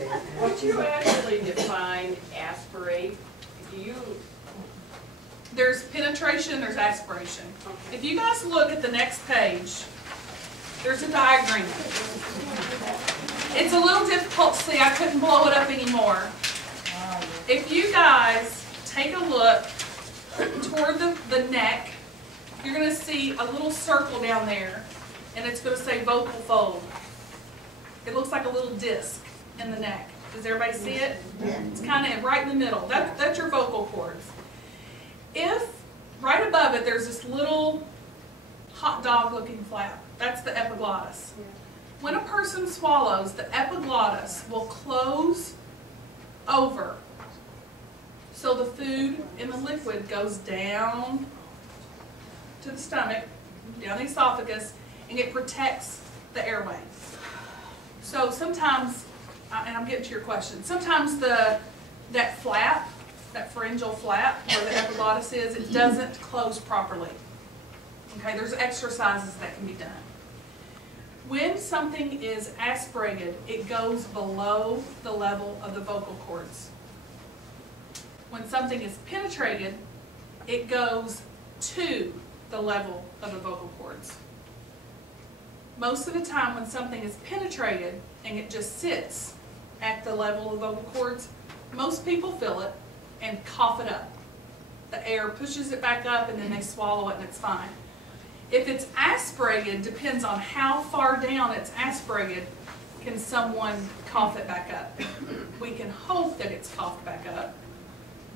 Would you actually define aspirate? Do you? There's penetration, there's aspiration. Okay. If you guys look at the next page, there's a diagram. It's a little difficult to see. I couldn't blow it up anymore. If you guys take a look toward the neck, you're going to see a little circle down there, and it's going to say vocal fold. It looks like a little disc in the neck. Does everybody see it? It's kind of right in the middle. That's your vocal cords. If right above it there's this little hot dog looking flap, that's the epiglottis. When a person swallows, the epiglottis will close over. So the food in the liquid goes down to the stomach, down the esophagus, and it protects the airway. So sometimes, and I'm getting to your question, sometimes that flap, that pharyngeal flap where the epiglottis is, it doesn't close properly. Okay, there's exercises that can be done. When something is aspirated, it goes below the level of the vocal cords. When something is penetrated, it goes to the level of the vocal cords. Most of the time when something is penetrated and it just sits at the level of the vocal cords, most people feel it and cough it up. The air pushes it back up and then they swallow it and it's fine. If it's aspirated, depends on how far down it's aspirated, can someone cough it back up. We can hope that it's coughed back up,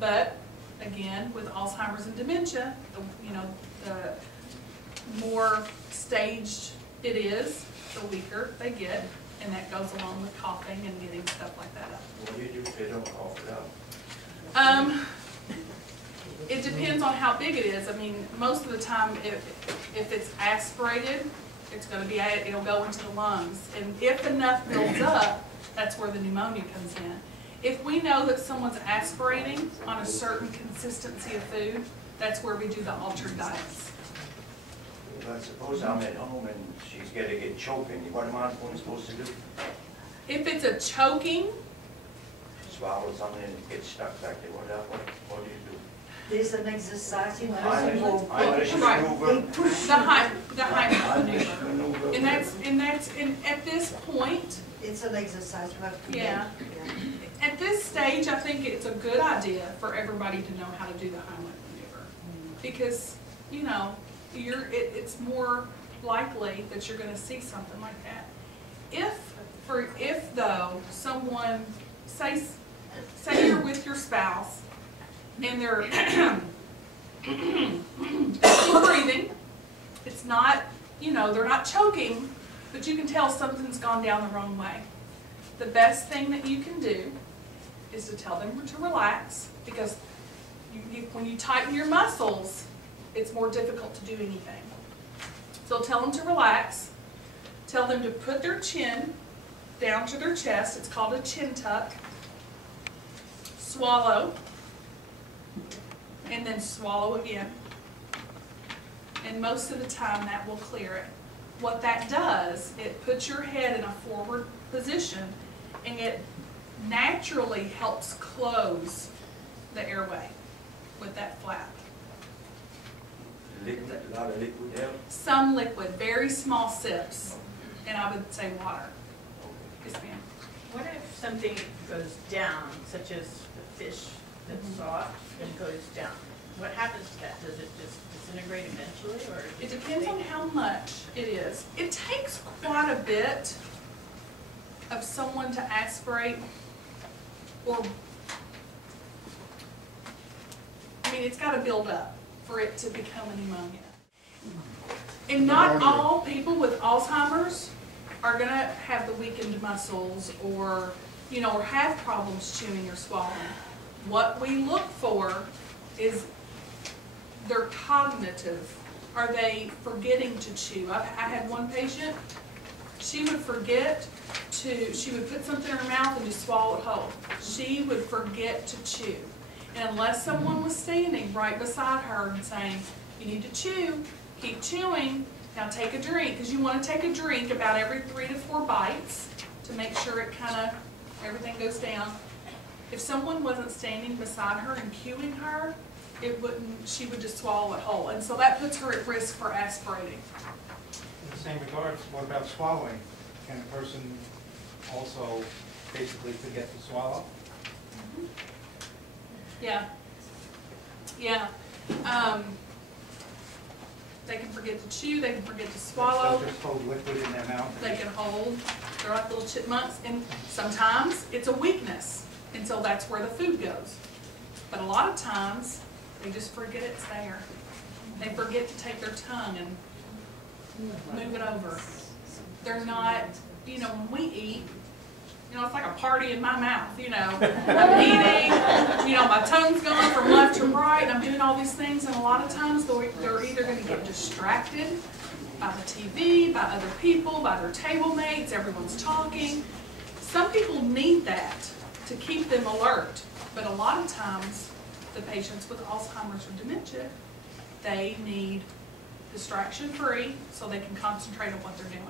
but again, with Alzheimer's and dementia, the more staged it is, the weaker they get, and that goes along with coughing and getting stuff like that up. What do you do if they don't cough it out? It depends on how big it is. I mean, most of the time, if it's aspirated, it's going to be, it'll go into the lungs. And if enough builds up, that's where the pneumonia comes in. If we know that someone's aspirating on a certain consistency of food, that's where we do the altered diets. Well, I suppose I'm at home and she's going to get choking. What am I supposed to do? If it's a choking, Swallow something and it gets stuck back there. What do you do? There's an exercise in Irish Right. maneuver. the Heimlich maneuver. And that's at this point, It's an exercise you have to yeah. make. At this stage, I think it's a good idea for everybody to know how to do the Heimlich maneuver, because it's more likely that you're going to see something like that. If though someone say you're with your spouse and they're breathing, it's not they're not choking, but you can tell something's gone down the wrong way. The best thing that you can do is to tell them to relax, because when you tighten your muscles, it's more difficult to do anything. So tell them to relax. Tell them to put their chin down to their chest. It's called a chin tuck. Swallow. And then swallow again. And most of the time that will clear it. What that does, it puts your head in a forward position and it naturally helps close the airway with that flap. Liquid, a lot of liquid there. Some liquid, very small sips, and I would say water. Yes, ma'am. What if something goes down, such as the fish that's soft and goes down? What happens to that? Does it just disintegrate eventually, or? It depends on how much it is. It takes quite a bit of someone to aspirate, it's got to build up for it to become a pneumonia. And not all people with Alzheimer's are going to have the weakened muscles or have problems chewing or swallowing. What we look for is their cognitive. Are they forgetting to chew? I had one patient, she would forget she would put something in her mouth and just swallow it whole. She would forget to chew. And unless someone was standing right beside her and saying, you need to chew, keep chewing, now take a drink, because you want to take a drink about every 3 to 4 bites to make sure it kind of everything goes down. If someone wasn't standing beside her and cueing her, she would just swallow it whole. And so that puts her at risk for aspirating. In the same regards, what about swallowing? Can a person also basically forget to swallow? Yeah. Yeah. They can forget to chew, they can forget to swallow. They'll just hold liquid in their mouth? They can hold, they're like little chipmunks, and sometimes it's a weakness, and so that's where the food goes. But a lot of times, they just forget it's there. They forget to take their tongue and move it over. They're not, you know, when we eat, you know, it's like a party in my mouth, you know. I'm eating, you know, my tongue's going from left to right, and I'm doing all these things, and a lot of times they're either going to get distracted by the TV, by other people, by their table mates, everyone's talking. Some people need that to keep them alert, but a lot of times the patients with Alzheimer's or dementia, they need distraction-free so they can concentrate on what they're doing.